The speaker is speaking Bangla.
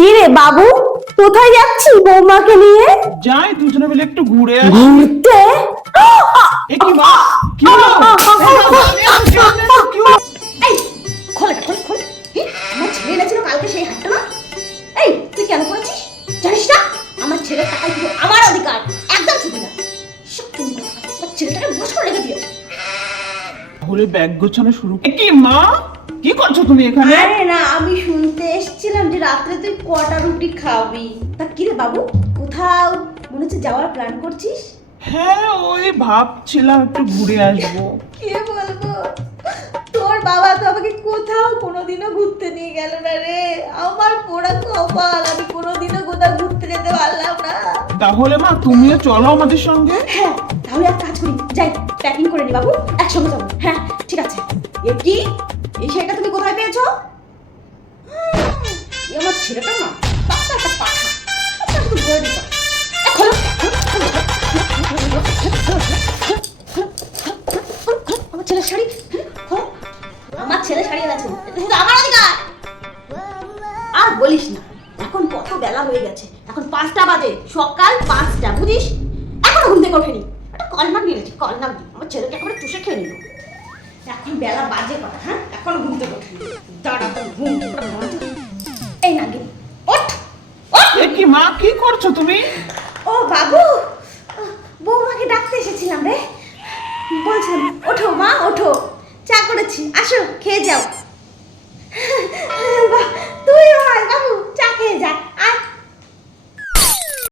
কি রে বাবু, কোথায় যাচ্ছি বৌমাকে নিয়ে? যাই দুজনে মিলে একটু ঘুরে আসি। ঘুরতে? এ কি মা, কি হলো? কি হলো? এই খোল এটা, খোল খোল। কি আমার ছেলে এনেছিল কালকে সেই হাটটা না? এই তুই কেন করেছিস জানিস না? আমার ছেলের টাকায় পুরো আমার অধিকার, একদম ছুটি না। সব তুমি কথা, আমার ছেলেটাকে বস করে রেখে দিয়েছে। তাহলে ব্যাগ গোছানো শুরু। এ কি মা, কি করছো তুমি এখানে? আরে না, আমি শুনতে এসেছিলাম যে রাত্রে তুই কটা রুটি খাবি। তা কি রে বাবু, কোথাও মনে হচ্ছে যাওয়ার প্ল্যান করছিস? হ্যাঁ, ওই ভাবছিলাম একটু ঘুরে আসবো। কি বলবো, তোর বাবা তো আমাকে কোথাও কোনোদিনও ঘুরতে নিয়ে গেল না রে। আমার পোড়া কপাল, আমি কোনোদিনও কোথাও ঘুরতে যেতে পারলাম না। তাহলে মা তুমিও চলো আমাদের সঙ্গে। হ্যাঁ, তাহলে এক কাজ করি, যাই প্যাকিং করে নি বাবু, একসঙ্গে যাবো। হ্যাঁ ঠিক আছে। এ কি, এই শাড়িটা তুমি কোথায় পেয়েছো? এ আমার ছেলেটা না পাক্কা একটা পাঠা, সবটা শুধু বয়ে দিতে। খোলো আমার ছেলের শাড়ি, খোলো। আমার ছেলে শাড়ি আছে, এটা শুধু আমার অধিকার। আর বলিস না, এখন কত বেলা হয়ে গেছে, এখন 5টা বাজে, সকাল 5টা, বুঝিস? এখন ঘুম থেকে ওঠেনি, একটা কলনাক নিয়েছি, কলনাক দি আমার ছেলেকে একেবারে চুষে খেয়ে নিল। এখন বেলা বাজে কটা, হ্যাঁ এখন ঘুম থেকে ওঠেনি। দাঁড়া তোর ঘুম এই না গিয়ে ওঠ ওঠ। এ কি মা, কি করছো তুমি? ও বাবু, বৌমাকে ডাকতে এসেছিলাম রে। বলছিলাম ওঠো মা ওঠো, চা করেছি, আসো খেয়ে যাও।